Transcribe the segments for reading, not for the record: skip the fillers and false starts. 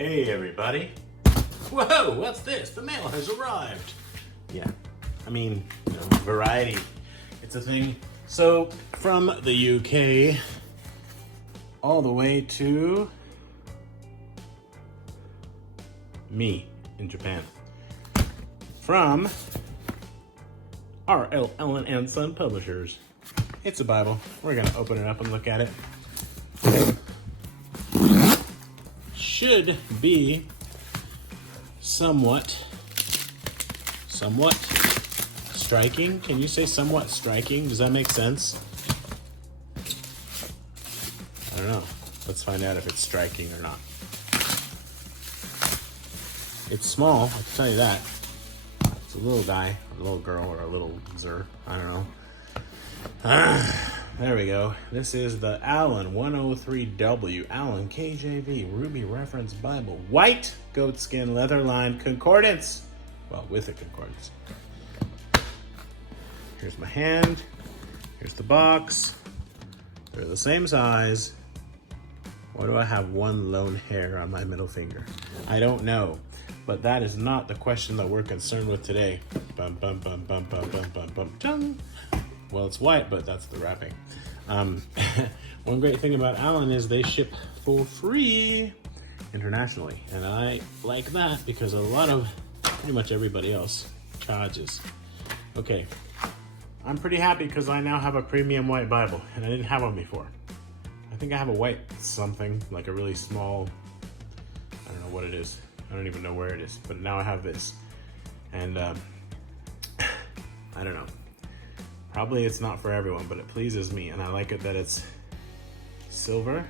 Hey everybody. Whoa, what's this? The mail has arrived. Yeah, I mean, variety. It's a thing. So, from the UK all the way to me in Japan. From our Allan and Son publishers. It's a Bible. We're gonna open it up and look at it. Should be somewhat striking. Can you say somewhat striking? Does that make sense? I don't know. Let's find out if it's striking or not. It's small, I can tell you that. It's a little guy, or a little girl, or a little zer. I don't know. There we go. This is the Allan 103W, Allan KJV, Ruby Reference Bible. White goatskin leather-lined concordance. Well, with a concordance. Here's my hand. Here's the box. They're the same size. Why do I have one lone hair on my middle finger? I don't know. But that is not the question that we're concerned with today. Bum, bum, bum, bum, bum, bum, bum, bum, chung. Well, it's white, but that's the wrapping. One great thing about Allan is they ship for free internationally. And I like that because a lot of pretty much everybody else charges. Okay, I'm pretty happy because I now have a premium white Bible and I didn't have one before. I think I have a white something, like a really small, I don't know what it is. I don't even know where it is, but now I have this. And I don't know. Probably it's not for everyone, but it pleases me, and I like it that it's silver.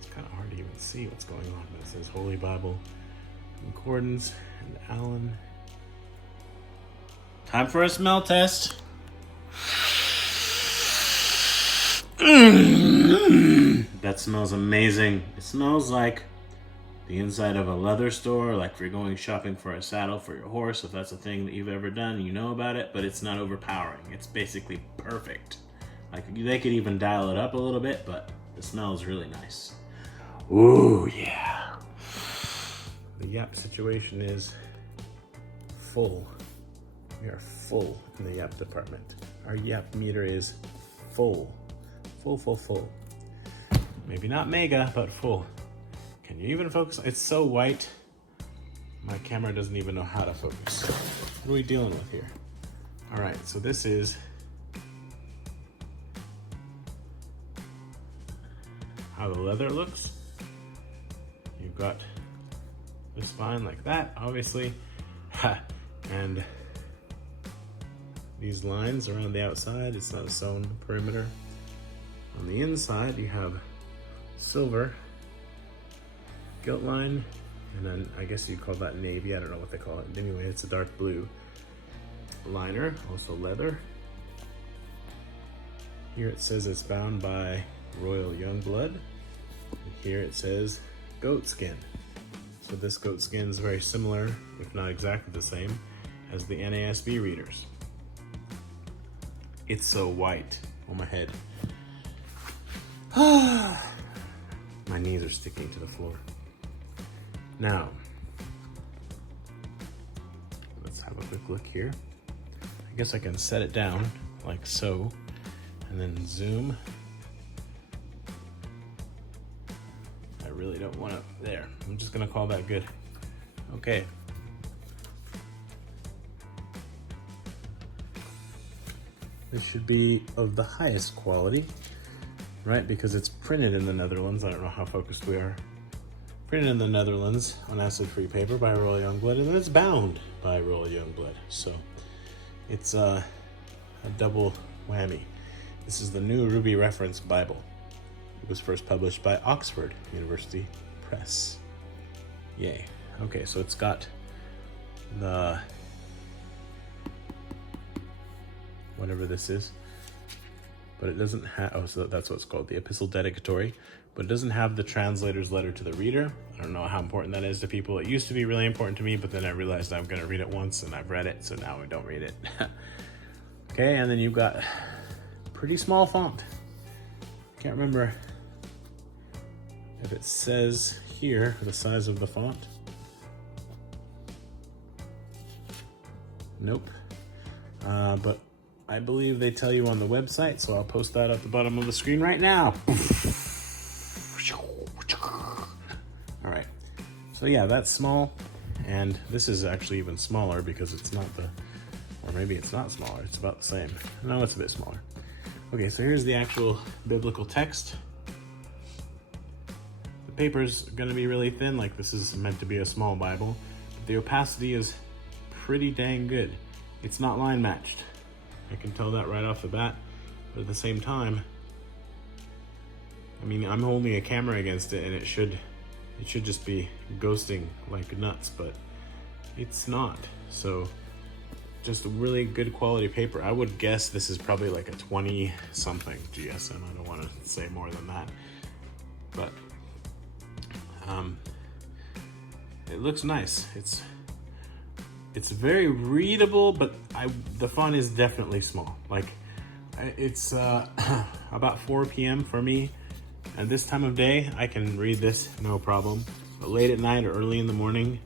It's kind of hard to even see what's going on, but it says Holy Bible Concordance and Allan. Time for a smell test. That smells amazing. It smells like the inside of a leather store, like if you're going shopping for a saddle for your horse, if that's a thing that you've ever done, you know about it, but it's not overpowering. It's basically perfect. Like they could even dial it up a little bit, but the smell is really nice. Ooh, yeah. The yap situation is full. We are full in the yap department. Our yap meter is full. Full. Maybe not mega, but full. Can you even focus? It's so white. My camera doesn't even know how to focus. What are we dealing with here? All right, so this is how the leather looks. You've got the spine like that, obviously. And these lines around the outside, it's not a sewn perimeter. On the inside, you have silver gilt line, and then I guess you call that navy, I don't know what they call it. Anyway, it's a dark blue liner, also leather. Here it says it's bound by Royal Youngblood. And here it says goatskin. So this goatskin is very similar, if not exactly the same, as the NASB readers. It's so white on my head. My knees are sticking to the floor. Now, let's have a quick look here. I guess I can set it down like so, and then zoom. I really don't want to, there. I'm just gonna call that good. Okay. This should be of the highest quality, right? Because it's printed in the Netherlands. I don't know how focused we are. Printed in the Netherlands on acid-free paper by Royal Youngblood, and then it's bound by Royal Youngblood. So it's a double whammy. This is the new Ruby Reference Bible. It was first published by Oxford University Press. Yay. Okay, so it's got the, whatever this is, but it doesn't have, oh, so that's what it's called, the Epistle Dedicatory. But it doesn't have the translator's letter to the reader. I don't know how important that is to people. It used to be really important to me, but then I realized I'm gonna read it once and I've read it, so now I don't read it. Okay, and then you've got pretty small font. Can't remember if it says here the size of the font. Nope. But I believe they tell you on the website, so I'll post that at the bottom of the screen right now. All right, so yeah, that's small, and this is actually even smaller because it's not the, or maybe it's not smaller, it's about the same. No, it's a bit smaller. Okay, so here's the actual biblical text. The paper's gonna be really thin, like this is meant to be a small Bible, but the opacity is pretty dang good. It's not line matched. I can tell that right off the bat, but at the same time, I mean, I'm holding a camera against it and it should just be ghosting like nuts, but it's not. So just a really good quality paper. I would guess this is probably like a 20 something GSM. I don't want to say more than that, but it looks nice. It's very readable, but the font is definitely small. Like it's about 4 p.m. for me. At this time of day, I can read this no problem. But late at night or early in the morning,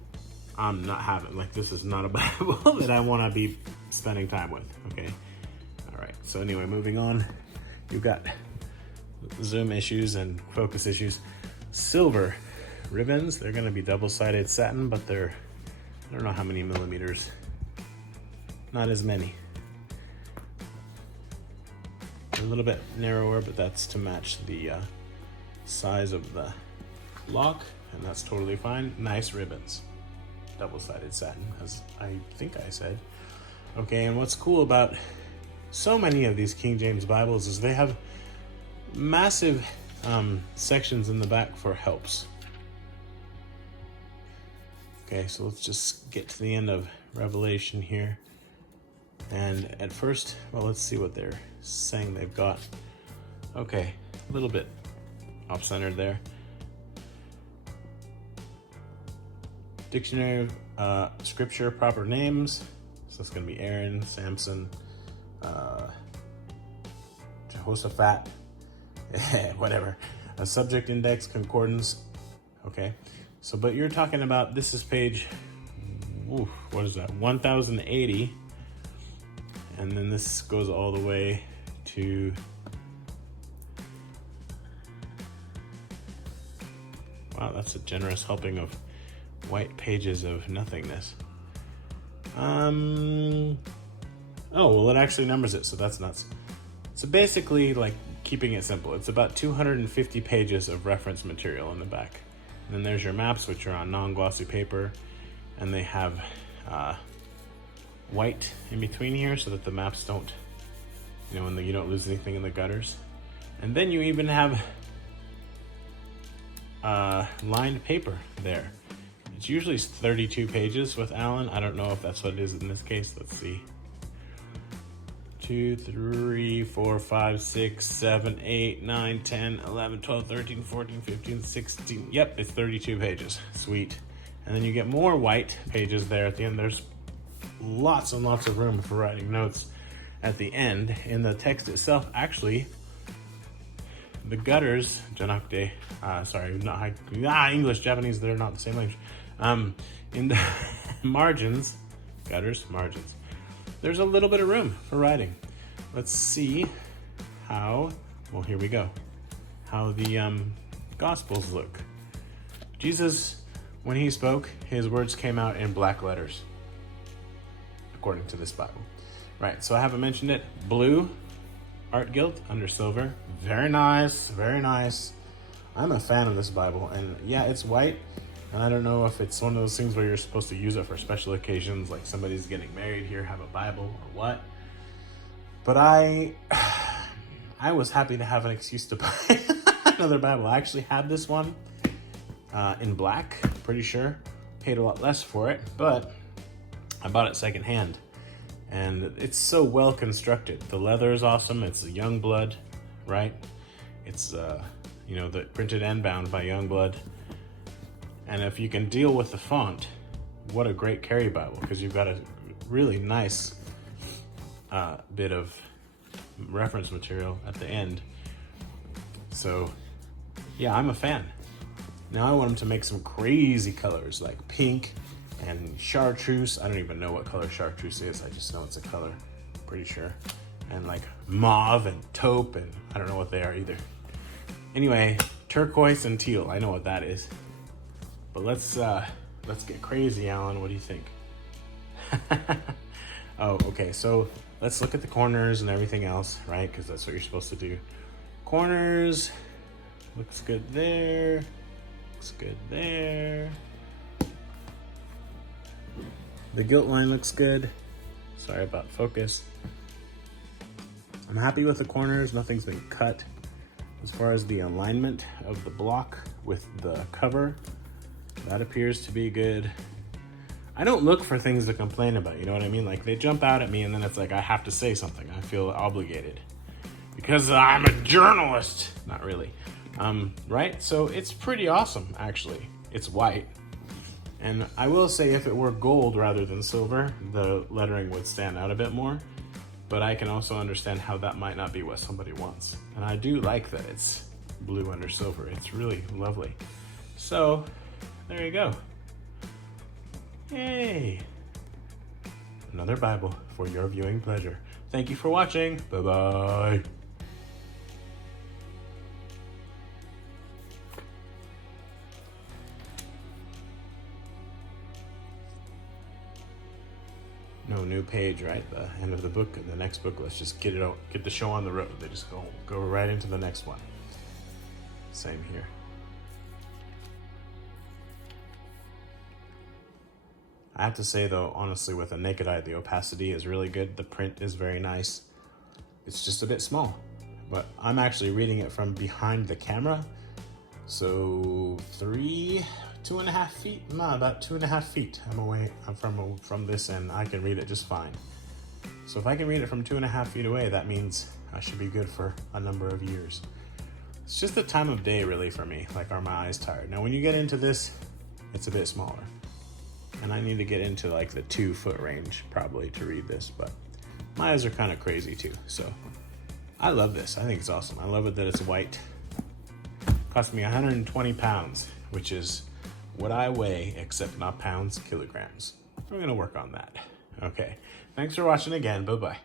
I'm not having, like, this is not a Bible that I want to be spending time with, okay? All right, so anyway, moving on. You've got zoom issues and focus issues. Silver ribbons, they're gonna be double-sided satin, but they're, I don't know how many millimeters. Not as many. A little bit narrower, but that's to match the size of the lock, and that's totally fine. Nice ribbons. Double-sided satin, as I think I said. Okay, and what's cool about so many of these King James Bibles is they have massive sections in the back for helps. Okay, so let's just get to the end of Revelation here. And at first, well, let's see what they're saying they've got. Okay, a little bit off-centered there. Dictionary of Scripture, proper names. So it's going to be Aaron, Samson, Jehoshaphat, whatever. A subject index, concordance. Okay. So, but you're talking about, this is page, what is that? 1080. And then this goes all the way to wow, that's a generous helping of white pages of nothingness. Oh, well, it actually numbers it, so that's nuts. So basically, like, keeping it simple, it's about 250 pages of reference material in the back. And then there's your maps, which are on non-glossy paper, and they have white in between here so that the maps don't, you know, you don't lose anything in the gutters. And then you even have lined paper there. It's usually 32 pages with Allan. I don't know if that's what it is in this case. Let's see. 2, 3, 4, 5, 6, 7, 8, 9, 10, 11, 12, 13, 14, 15, 16. Yep, it's 32 pages. Sweet. And then you get more white pages there at the end. There's lots and lots of room for writing notes at the end. In the text itself, actually, the gutters, English, Japanese, they're not the same language. In the margins, gutters, margins, there's a little bit of room for writing. Let's see how, well, here we go, how the Gospels look. Jesus, when he spoke, his words came out in black letters, according to this Bible. Right, so I haven't mentioned it. Blue, art gilt under silver. Very nice, very nice. I'm a fan of this Bible, and yeah, it's white. And I don't know if it's one of those things where you're supposed to use it for special occasions, like somebody's getting married here, have a Bible, or what. But I was happy to have an excuse to buy another Bible. I actually have this one in black, pretty sure. Paid a lot less for it, but I bought it secondhand. And it's so well constructed. The leather is awesome. It's a Youngblood, right? It's, the printed and bound by Youngblood. And if you can deal with the font, what a great carry Bible, because you've got a really nice bit of reference material at the end. So, yeah, I'm a fan. Now I want him to make some crazy colors like pink and chartreuse. I don't even know what color chartreuse is. I just know it's a color, pretty sure. And like mauve and taupe, and I don't know what they are either. Anyway, turquoise and teal, I know what that is. But let's get crazy, Alan. What do you think? Oh, okay, so let's look at the corners and everything else, right? Because that's what you're supposed to do. Corners, looks good there. Looks good there. The gilt line looks good. Sorry about focus. I'm happy with the corners. Nothing's been cut. As far as the alignment of the block with the cover, that appears to be good. I don't look for things to complain about, you know what I mean? Like, they jump out at me and then it's like I have to say something. I feel obligated because I'm a journalist. Not really. Right? So it's pretty awesome, actually. It's white. And I will say, if it were gold rather than silver, the lettering would stand out a bit more. But I can also understand how that might not be what somebody wants. And I do like that it's blue under silver. It's really lovely. So there you go. Yay! Another Bible for your viewing pleasure. Thank you for watching. Bye-bye. No new page, right? The end of the book and the next book. Let's just get it out, get the show on the road. They just go right into the next one. Same here. I have to say though, honestly, with a naked eye, the opacity is really good. The print is very nice. It's just a bit small, but I'm actually reading it from behind the camera. So 2.5 feet, no, about 2.5 feet. I'm from this end. I can read it just fine. So if I can read it from 2.5 feet away, that means I should be good for a number of years. It's just the time of day really for me. Like, are my eyes tired? Now when you get into this, it's a bit smaller. And I need to get into like the 2 foot range probably to read this, but my eyes are kind of crazy too. So I love this. I think it's awesome. I love it that it's white. Cost me 120 pounds, which is what I weigh, except not pounds, kilograms. We're gonna work on that. Okay, thanks for watching again. Bye-bye.